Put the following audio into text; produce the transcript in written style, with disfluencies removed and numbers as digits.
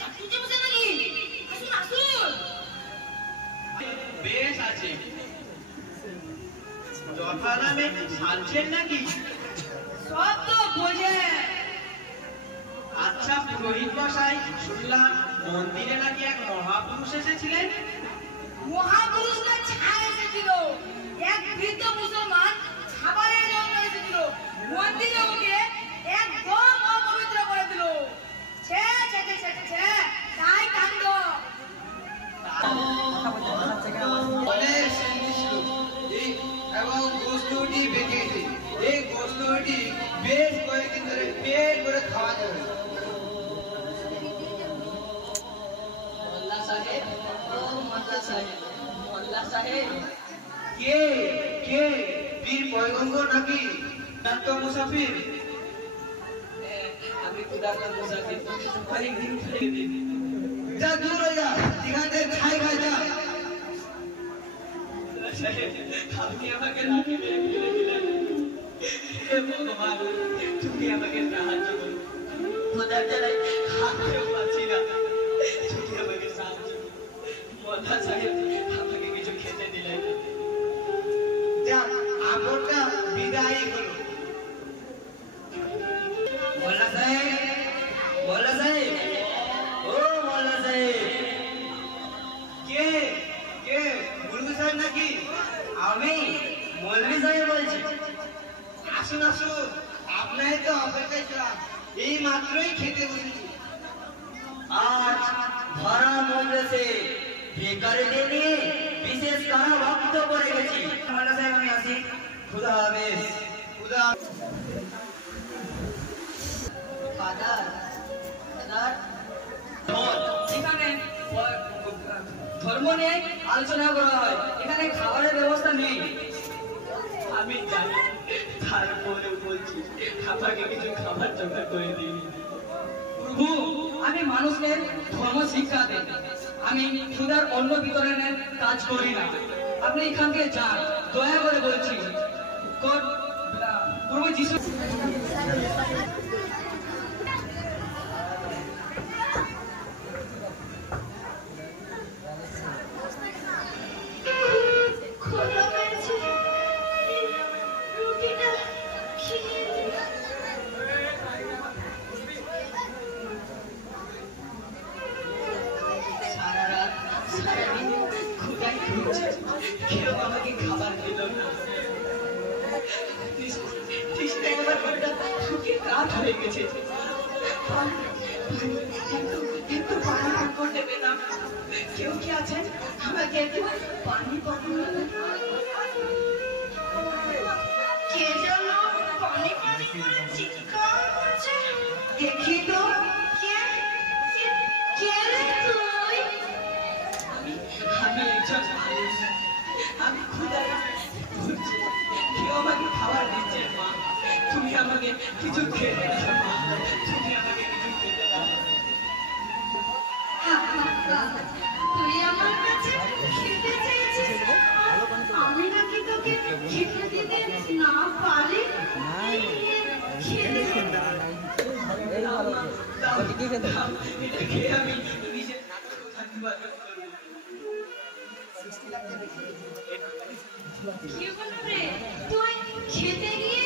চাকরিতে বসে নাকি? আসুন আসুন। বেশ আছে। যথা নামে সাজছেন নাকি? সব তো বোঝে। আচ্ছা পুরোহিত মশাই, শুনলাম মন্দিরে নাকি এক মহাপুরুষ এসেছিলেন। মহাপুরুষ না ছায়া এসেছিল। এক বৃদ্ধ মুসলমান খাবারের জন্য এসেছিল। মন্দিরে ওকে একদম অপবিত্র করে দিল। ছে ছে ছে ছে ছে, তাই কাণ্ড। অনেক শান্তি ছিল এবং গোস্তটি বেঁচেছে। এই গোস্তটি বেশ কয়েকদিন ধরে পেট করে খাওয়া যাবে। মোল্লা সাহেব, ও মোল্লা সাহেব, মোল্লা সাহেব। কে কে পীর পয়গম্বর নাকি ডাক্তার মুসাফির? আমি ক্ষুধার্ত মুসাফির, অনেকদিন ধরে যা দূর হয়ে যা, এখান থেকে খাই খাই যা। আপনি আমাকে রাখি ফেলে দিলেন। হে ভগবান, তুমি আমাকে সাহায্য করো। ক্ষুধার জ্বালায় খাতেও পাচ্ছি না, তুমি আমাকে সাহায্য করো। মোল্লা সাহেব আমাকে কিছু খেতে দিলেন। যা আপনটা বিদায় হলো। মোল্লা সাহেব, মোল্লা সাহেব, ও মোল্লা সাহেব। কে কে মুরগি সাহেব নাকি? আমি মৌলভী সাহেব বলছি। আসুন আসুন, আপনার তো অপেক্ষায় ছিলাম, এই মাত্রই খেতে বসেছি। আজ ধরা মজলিসে বেকারিতে নিয়ে বিশেষ কারা ভক্ত করে গেছি। মোল্লা সাহেব আমি আসি, খুদা হাফেজ। খুদা ফাদার, ফাদার, এখানে ধর্ম নিয়ে আলোচনা করা হয়। এখানে খাবারের ব্যবস্থা নেই। আমি জানি, তারপরেও বলছি আমাকে কিছু খাবার জোগাড় করে দিন। প্রভু, আমি মানুষকে ধর্ম শিক্ষা দেই। আমি ক্ষুধার অন্ন বিতরণের কাজ করি না। আপনি এখান থেকে যান, দয়া করে বলছি। প্রভু যিশু সারা রাত সারাদিন ক্ষুধায় ঘুরছে, কেউ আমাকে খাবার দিল না। তৃষ্ণায় আমার পেটটা শুকিয়ে কাঠ হয়ে গেছে। একটু পানি পান করতে পেতাম। কেউ কি আছেন? আমাকে একটু পানি পান করতে। কে যেন পানি পানি করে চিৎকার করছে। দেখি তো কে কে রে তুই? আমি একজন মানুষ, আমি ক্ষুধায় ঘুরছি, কেউ আমাকে খাবার দিচ্ছে। মা, তুমি আমাকে কিছু খেতে দাও। মা, তুমি আমাকে কিছু খেতে দাও। তুই আমার কাছে খেতে চেয়েছিস? আমি নাকি তোকে খেতে দিতে না পারি? খেতে দাও, মা, দাও, দাও। এটা খেয়ে আমি নিজের ক্ষুধা নিবারণ করবো। কি বললি রে? তুই খেতে গিয়ে